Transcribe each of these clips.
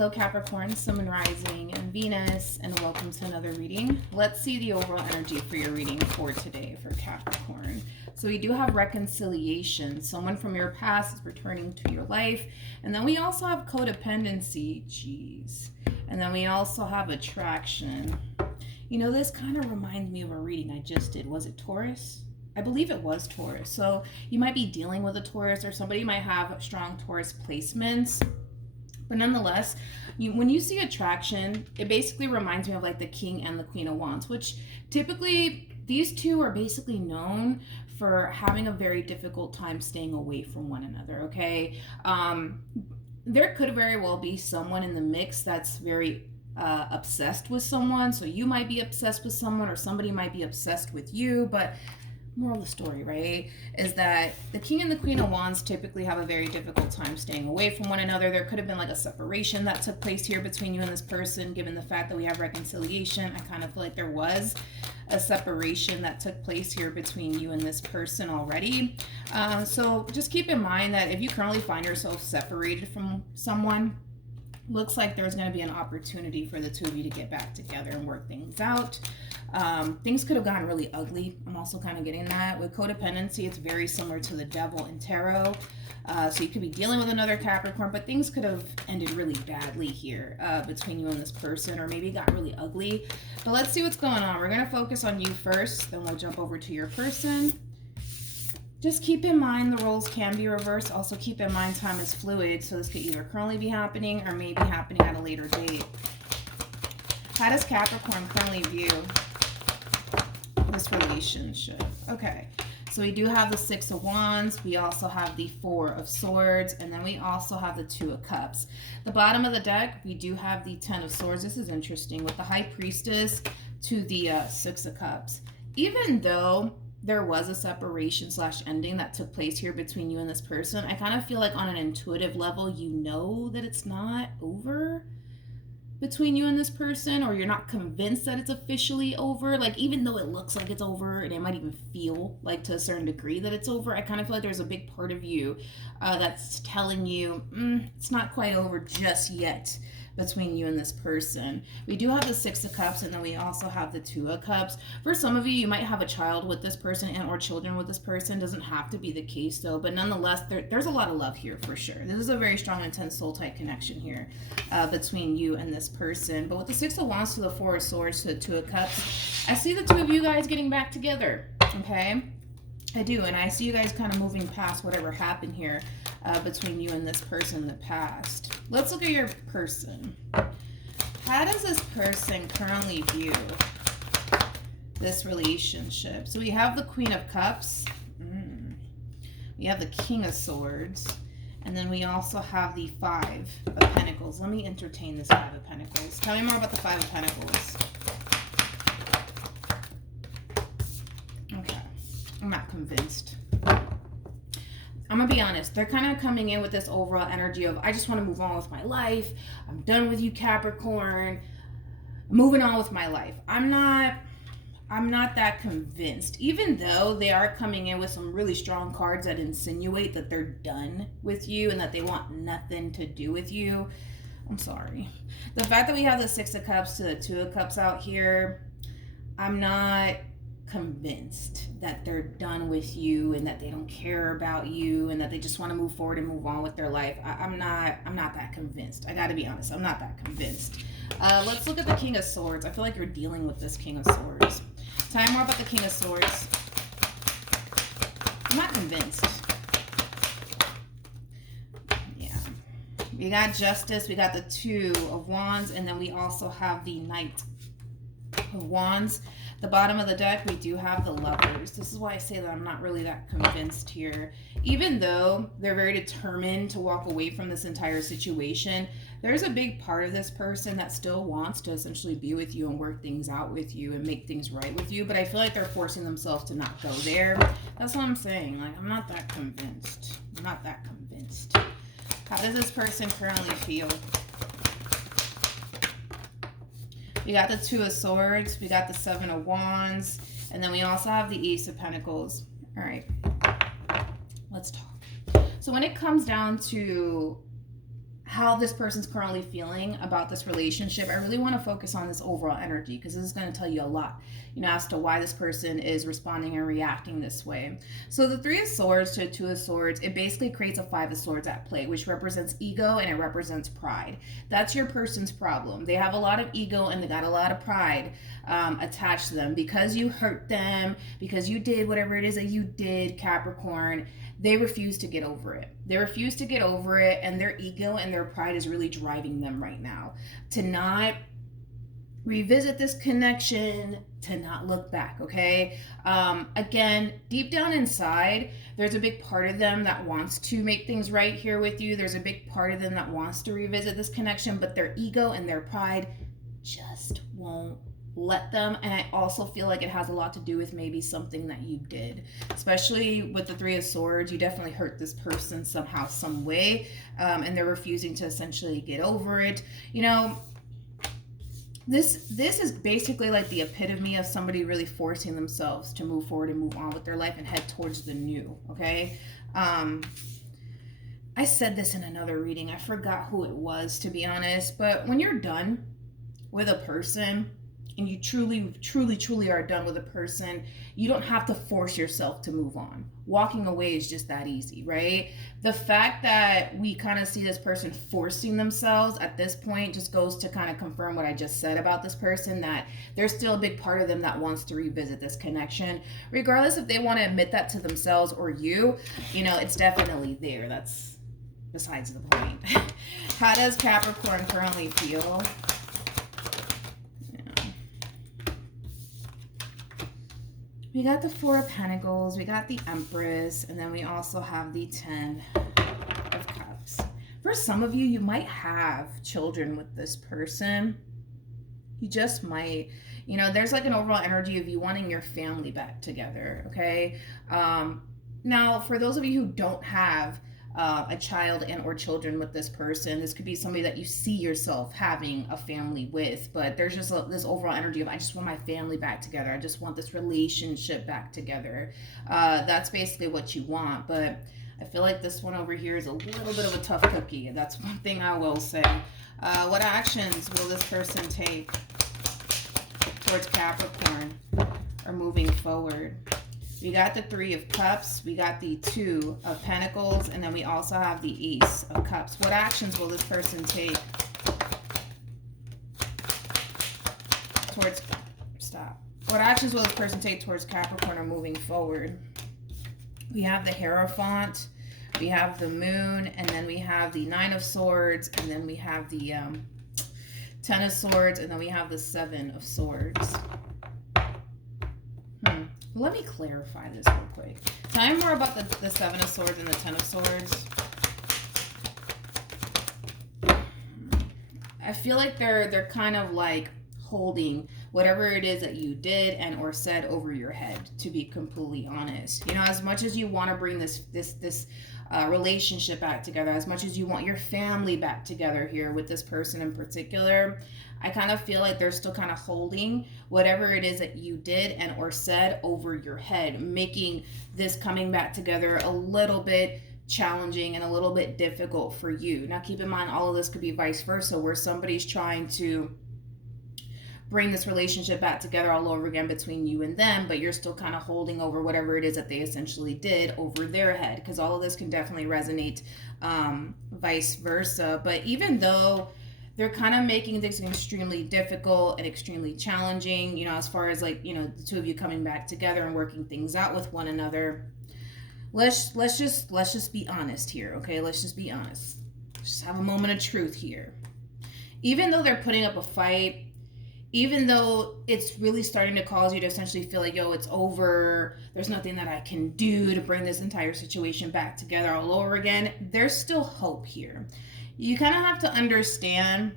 Hello Capricorn, Sun, Rising, and Venus, and welcome to another reading. Let's see the overall energy for your reading for today for Capricorn. So we do have reconciliation. Someone from your past is returning to your life. And then we also have codependency. Jeez. And then we also have attraction. You know, this kind of reminds me of a reading I just did. Was it Taurus? I believe it was Taurus. So you might be dealing with a Taurus, or somebody might have strong Taurus placements. But nonetheless, when you see attraction, it basically reminds me of like the King and the Queen of Wands, which typically these two are basically known for having a very difficult time staying away from one another, okay? There could very well be someone in the mix that's very obsessed with someone. So you might be obsessed with someone, or somebody might be obsessed with you, but moral of the story, right, is that the King and the Queen of Wands typically have a very difficult time staying away from one another. There could have been like a separation that took place here between you and this person. Given the fact that we have reconciliation, I kind of feel like there was a separation that took place here between you and this person already. So just keep in mind that if you currently find yourself separated from someone, looks like there's going to be an opportunity for the two of you to get back together and work things out. Things could have gotten really ugly. I'm also kind of getting that. With codependency, it's very similar to the Devil in tarot. So you could be dealing with another Capricorn, but things could have ended really badly here between you and this person, or maybe got really ugly. But let's see what's going on. We're going to focus on you first, then we'll jump over to your person. Just keep in mind the roles can be reversed. Also keep in mind time is fluid, so this could either currently be happening or maybe happening at a later date. How does Capricorn currently view this relationship? Okay, so we do have the Six of Wands. We also have the Four of Swords, and then we also have the Two of Cups. The bottom of the deck, we do have the Ten of Swords. This is interesting, with the High Priestess to the Six of Cups. Even though there was a separation / ending that took place here between you and this person, I kind of feel like on an intuitive level, you know that it's not over between you and this person, or you're not convinced that it's officially over. Like, even though it looks like it's over, and it might even feel like to a certain degree that it's over, I kind of feel like there's a big part of you that's telling you it's not quite over just yet between you and this person. We do have the Six of Cups, and then we also have the Two of Cups. For some of you, you might have a child with this person and or children with this person. Doesn't have to be the case though, but nonetheless, there's a lot of love here for sure. This is a very strong, intense soul type connection here between you and this person. But with the Six of Wands to the Four of Swords to the Two of Cups, I see the two of you guys getting back together, okay? I do, and I see you guys kind of moving past whatever happened here between you and this person in the past. Let's look at your person. How does this person currently view this relationship? So we have the Queen of Cups. We have the King of Swords. And then we also have the Five of Pentacles. Let me entertain this Five of Pentacles. Tell me more about the Five of Pentacles. Okay. I'm not convinced. I'm gonna be honest, they're kind of coming in with this overall energy of, I just want to move on with my life. I'm done with you, Capricorn. Moving on with my life. I'm not that convinced, even though they are coming in with some really strong cards that insinuate that they're done with you and that they want nothing to do with you. I'm sorry. The fact that we have the Six of Cups to the Two of Cups out here, I'm not convinced that they're done with you and that they don't care about you and that they just want to move forward and move on with their life. I'm not that convinced. I gotta be honest, I'm not that convinced. Let's look at the King of Swords. I feel like you're dealing with this King of Swords. Tell me more about the King of Swords. I'm not convinced. Yeah. We got Justice, we got the Two of Wands, and then we also have the Knight of Wands. The bottom of the deck, we do have the Lovers. This is why I say that I'm not really that convinced here. Even though they're very determined to walk away from this entire situation, there's a big part of this person that still wants to essentially be with you and work things out with you and make things right with you. But I feel like they're forcing themselves to not go there. That's what I'm saying. Like, I'm not that convinced. I'm not that convinced. How does this person currently feel? We got the Two of Swords, we got the Seven of Wands, and then we also have the Ace of Pentacles. All right, let's talk. So when it comes down to how this person's currently feeling about this relationship, I really want to focus on this overall energy, because this is going to tell you a lot, as to why this person is responding and reacting this way. So the Three of Swords to the Two of Swords, it basically creates a Five of Swords at play, which represents ego and it represents pride. That's your person's problem. They have a lot of ego and they got a lot of pride attached to them because you hurt them, because you did whatever it is that you did, Capricorn. They refuse to get over it. They refuse to get over it, and their ego and their pride is really driving them right now to not revisit this connection, to not look back, okay? Again, deep down inside, there's a big part of them that wants to make things right here with you. There's a big part of them that wants to revisit this connection, but their ego and their pride just won't let them. And I also feel like it has a lot to do with maybe something that you did, especially with the Three of Swords. You definitely hurt this person somehow, some way, and they're refusing to essentially get over it. This is basically like the epitome of somebody really forcing themselves to move forward and move on with their life and head towards the new, okay? I said this in another reading. I forgot who it was, to be honest, but when you're done with a person, and you truly are done with a person, you don't have to force yourself to move on. Walking away is just that easy, right? The fact that we kind of see this person forcing themselves at this point just goes to kind of confirm what I just said about this person, that there's still a big part of them that wants to revisit this connection, regardless if they want to admit that to themselves or you. It's definitely there. That's besides the point. How does Capricorn currently feel? We got the Four of Pentacles, we got the Empress, and then we also have the 10 of Cups. For some of you, you might have children with this person. You just might. There's like an overall energy of you wanting your family back together, okay? Now, for those of you who don't have a child and or children with this person, this could be somebody that you see yourself having a family with, but there's just this overall energy of, I just want my family back together. I just want this relationship back together. That's basically what you want, but I feel like this one over here is a little bit of a tough cookie. That's one thing I will say. What actions will this person take towards Capricorn or moving forward? We got the Three of Cups, we got the Two of Pentacles, and then we also have the Ace of Cups. What actions will this person take towards, What actions will this person take towards Capricorn or moving forward? We have the Hierophant, we have the Moon, and then we have the Nine of Swords, and then we have the 10 of Swords, and then we have the 7 of Swords. Let me clarify this real quick. Tell me more about the 7 of Swords and the 10 of Swords. I feel like they're kind of like holding whatever it is that you did and or said over your head, to be completely honest. As much as you want to bring this relationship back together, as much as you want your family back together here with this person in particular, I kind of feel like they're still kind of holding whatever it is that you did and or said over your head, making this coming back together a little bit challenging and a little bit difficult for you. Now, keep in mind, all of this could be vice versa, where somebody's trying to bring this relationship back together all over again between you and them, but you're still kind of holding over whatever it is that they essentially did over their head, because all of this can definitely resonate vice versa. But even though they're kind of making this extremely difficult and extremely challenging, as far as like, the two of you coming back together and working things out with one another, let's just be honest here, okay? Let's just be honest. Just have a moment of truth here. Even though they're putting up a fight, even though it's really starting to cause you to essentially feel like, yo, it's over, there's nothing that I can do to bring this entire situation back together all over again, there's still hope here. You kind of have to understand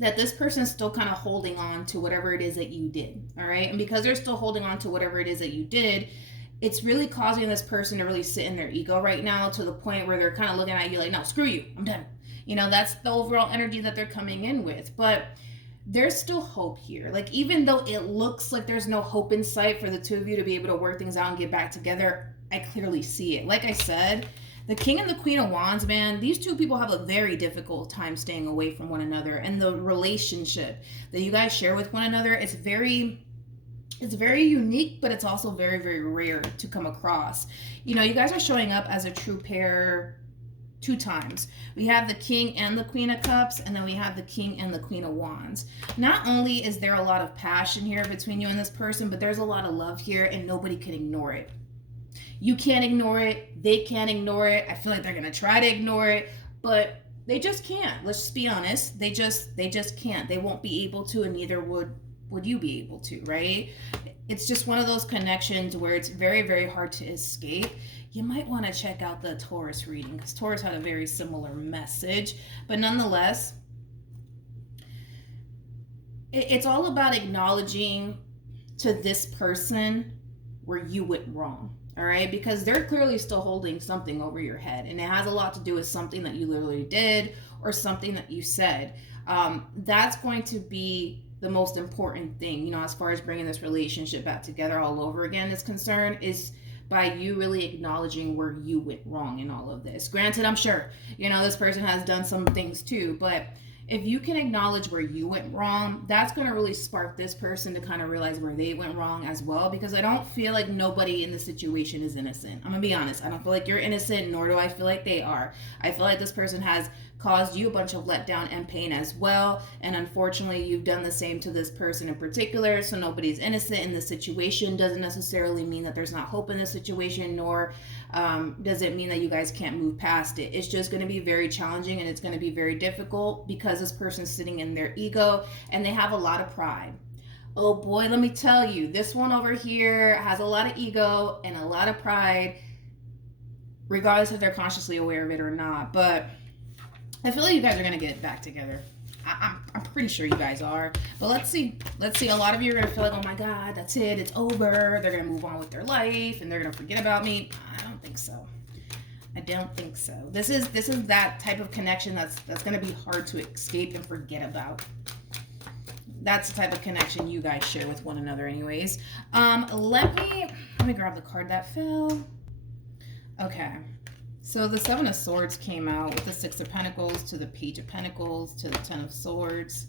that this person's still kind of holding on to whatever it is that you did, all right? And because they're still holding on to whatever it is that you did, it's really causing this person to really sit in their ego right now, to the point where they're kind of looking at you like, no, screw you, I'm done. That's the overall energy that they're coming in with. But there's still hope here. Like, even though it looks like there's no hope in sight for the two of you to be able to work things out and get back together, I clearly see it. Like I said, The King and the Queen of Wands, man, these two people have a very difficult time staying away from one another. And the relationship that you guys share with one another is very unique, but it's also very, very rare to come across. You know, you guys are showing up as a true pair 2 times. We have the King and the Queen of Cups, and then we have the King and the Queen of Wands. Not only is there a lot of passion here between you and this person, but there's a lot of love here, and nobody can ignore it. You can't ignore it. They can't ignore it. I feel like they're going to try to ignore it, but they just can't. Let's just be honest. They just can't. They won't be able to, and neither would you be able to, right? It's just one of those connections where it's very, very hard to escape. You might want to check out the Taurus reading, because Taurus had a very similar message. But nonetheless, it's all about acknowledging to this person where you went wrong. All right, because they're clearly still holding something over your head, and it has a lot to do with something that you literally did or something that you said. That's going to be the most important thing, you know, as far as bringing this relationship back together all over again is concerned, is by you really acknowledging where you went wrong in all of this. Granted, I'm sure, you know, this person has done some things too, but if you can acknowledge where you went wrong, that's going to really spark this person to kind of realize where they went wrong as well, because I don't feel like nobody in the situation is innocent. I'm going to be honest. I don't feel like you're innocent, nor do I feel like they are. I feel like this person has caused you a bunch of letdown and pain as well, and unfortunately you've done the same to this person in particular. So nobody's innocent in this situation. Doesn't necessarily mean that there's not hope in this situation, nor does it mean that you guys can't move past it. It's just going to be very challenging, and it's going to be very difficult because this person's sitting in their ego and they have a lot of pride. Oh boy, let me tell you, this one over here has a lot of ego and a lot of pride, regardless if they're consciously aware of it or not. But I feel like you guys are going to get back together. I'm pretty sure you guys are. But let's see. A lot of you are going to feel like, oh my God, that's it. It's over. They're going to move on with their life and they're going to forget about me. I don't think so. This is that type of connection that's going to be hard to escape and forget about. That's the type of connection you guys share with one another anyways. Let me grab the card that fell. Okay. So the 7 of Swords came out with the 6 of Pentacles to the Page of Pentacles to the 10 of Swords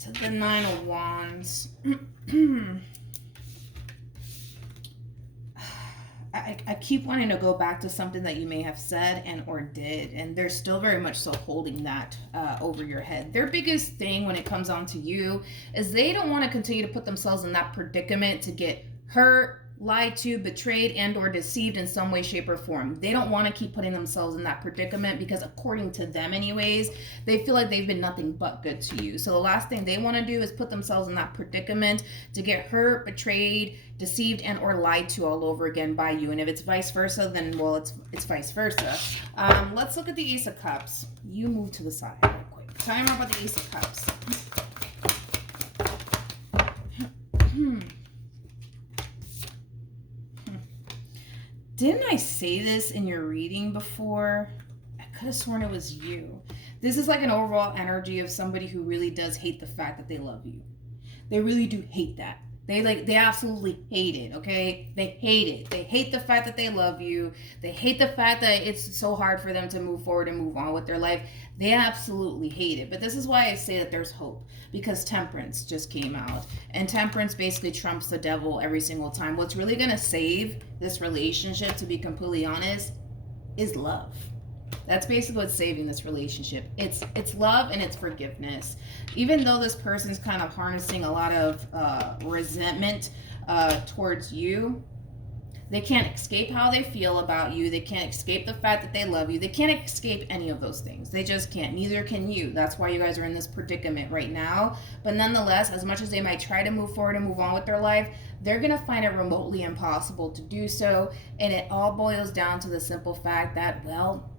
to the 9 of Wands. I keep wanting to go back to something that you may have said and or did, and they're still very much so holding that over your head. Their biggest thing when it comes on to you is they don't want to continue to put themselves in that predicament to get hurt, lied to, betrayed, and or deceived in some way, shape, or form. They don't want to keep putting themselves in that predicament because according to them anyways, they feel like they've been nothing but good to you. So the last thing they want to do is put themselves in that predicament to get hurt, betrayed, deceived, and or lied to all over again by you. And if it's vice versa, then well, it's vice versa. Let's look at the Ace of Cups. You move to the side real quick. Tell me more about the Ace of Cups. Didn't I say this in your reading before? I could have sworn it was you. This is like an overall energy of somebody who really does hate the fact that they love you. They really do hate that. They absolutely hate it, okay? They hate it. They hate the fact that they love you. They hate the fact that it's so hard for them to move forward and move on with their life. They absolutely hate it. But this is why I say that there's hope, because Temperance just came out. And Temperance basically trumps the devil every single time. What's really going to save this relationship, to be completely honest, is love. That's basically what's saving this relationship. It's love and it's forgiveness. Even though this person's kind of harnessing a lot of resentment towards you, they can't escape how they feel about you. They can't escape the fact that they love you. They can't escape any of those things. They just can't. Neither can you. That's why you guys are in this predicament right now. But nonetheless, as much as they might try to move forward and move on with their life, they're going to find it remotely impossible to do so. And it all boils down to the simple fact that, well,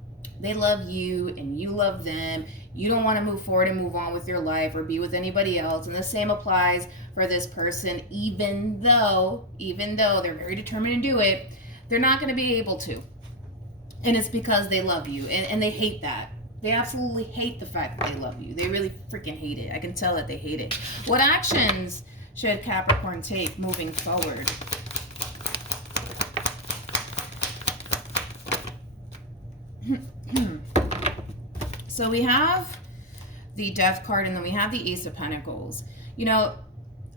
they love you and you love them. You don't want to move forward and move on with your life or be with anybody else. And the same applies for this person, even though they're very determined to do it, they're not going to be able to. And it's because they love you and they hate that. They absolutely hate the fact that they love you. They really freaking hate it. I can tell that they hate it. What actions should Capricorn take moving forward? So we have the Death card, and then we have the Ace of Pentacles. You know,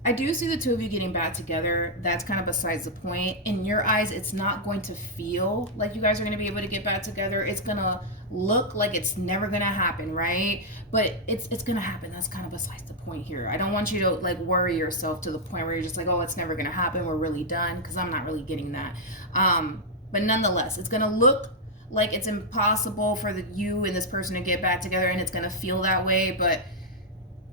I do see the two of you getting back together. That's kind of besides the point. In your eyes, it's not going to feel like you guys are going to be able to get back together. It's going to look like it's never going to happen, right? But it's going to happen. That's kind of besides the point here. I don't want you to like worry yourself to the point where you're just like, oh, it's never going to happen. We're really done, because I'm not really getting that. But nonetheless, it's going to look like it's impossible for you and this person to get back together, and it's going to feel that way. But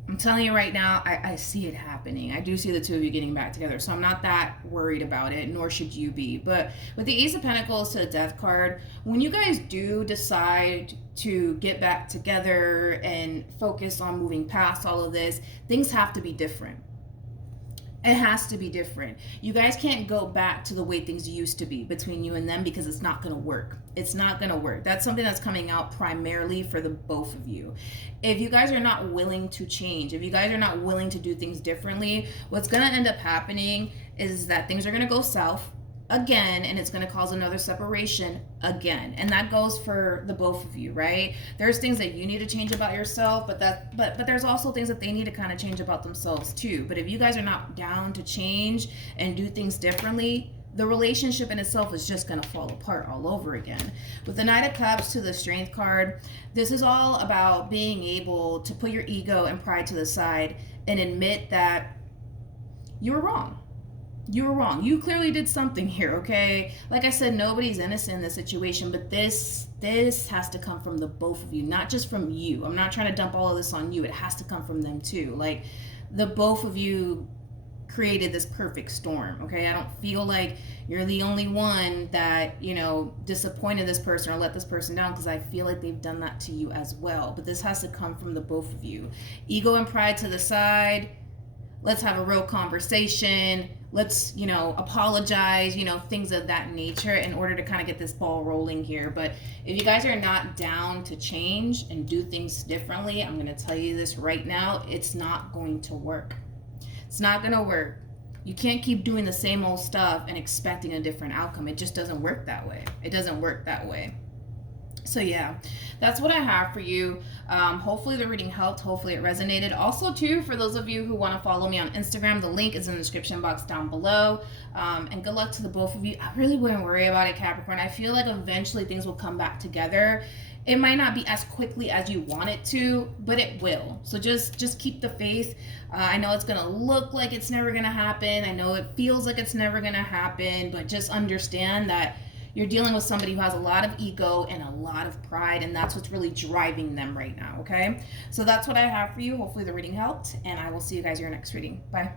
I'm telling you right now, I see it happening. I do see the two of you getting back together, so I'm not that worried about it, nor should you be. But with the Ace of Pentacles to the Death card, when you guys do decide to get back together and focus on moving past all of this, things have to be different. It has to be different. You guys can't go back to the way things used to be between you and them, because it's not going to work. It's not going to work. That's something that's coming out primarily for the both of you. If you guys are not willing to change, if you guys are not willing to do things differently, what's going to end up happening is that things are going to go south again, and it's going to cause another separation again. And that goes for the both of you, right? There's things that you need to change about yourself, but there's also things that they need to kind of change about themselves too. But if you guys are not down to change and do things differently, the relationship in itself is just going to fall apart all over again. With the Knight of Cups to the Strength card, this is all about being able to put your ego and pride to the side and admit that you were wrong. You were wrong. You clearly did something here, okay? Like I said, nobody's innocent in this situation, but this has to come from the both of you, not just from you. I'm not trying to dump all of this on you. It has to come from them too. Like, the both of you created this perfect storm, okay? I don't feel like you're the only one that, you know, disappointed this person or let this person down, because I feel like they've done that to you as well. But this has to come from the both of you. Ego and pride to the side. Let's have a real conversation. Let's, you know, apologize, you know, things of that nature in order to kind of get this ball rolling here. But if you guys are not down to change and do things differently, I'm going to tell you this right now, it's not going to work. It's not going to work. You can't keep doing the same old stuff and expecting a different outcome. It just doesn't work that way. It doesn't work that way. So yeah, that's what I have for you. Hopefully the reading helped. Hopefully it resonated. Also too, for those of you who want to follow me on Instagram, the link is in the description box down below. And good luck to the both of you. I really wouldn't worry about it, Capricorn. I feel like eventually things will come back together. It might not be as quickly as you want it to, but it will. So just keep the faith. I know it's going to look like it's never going to happen. I know it feels like it's never going to happen, but just understand that you're dealing with somebody who has a lot of ego and a lot of pride, and that's what's really driving them right now, okay? So that's what I have for you. Hopefully the reading helped, and I will see you guys in your next reading. Bye.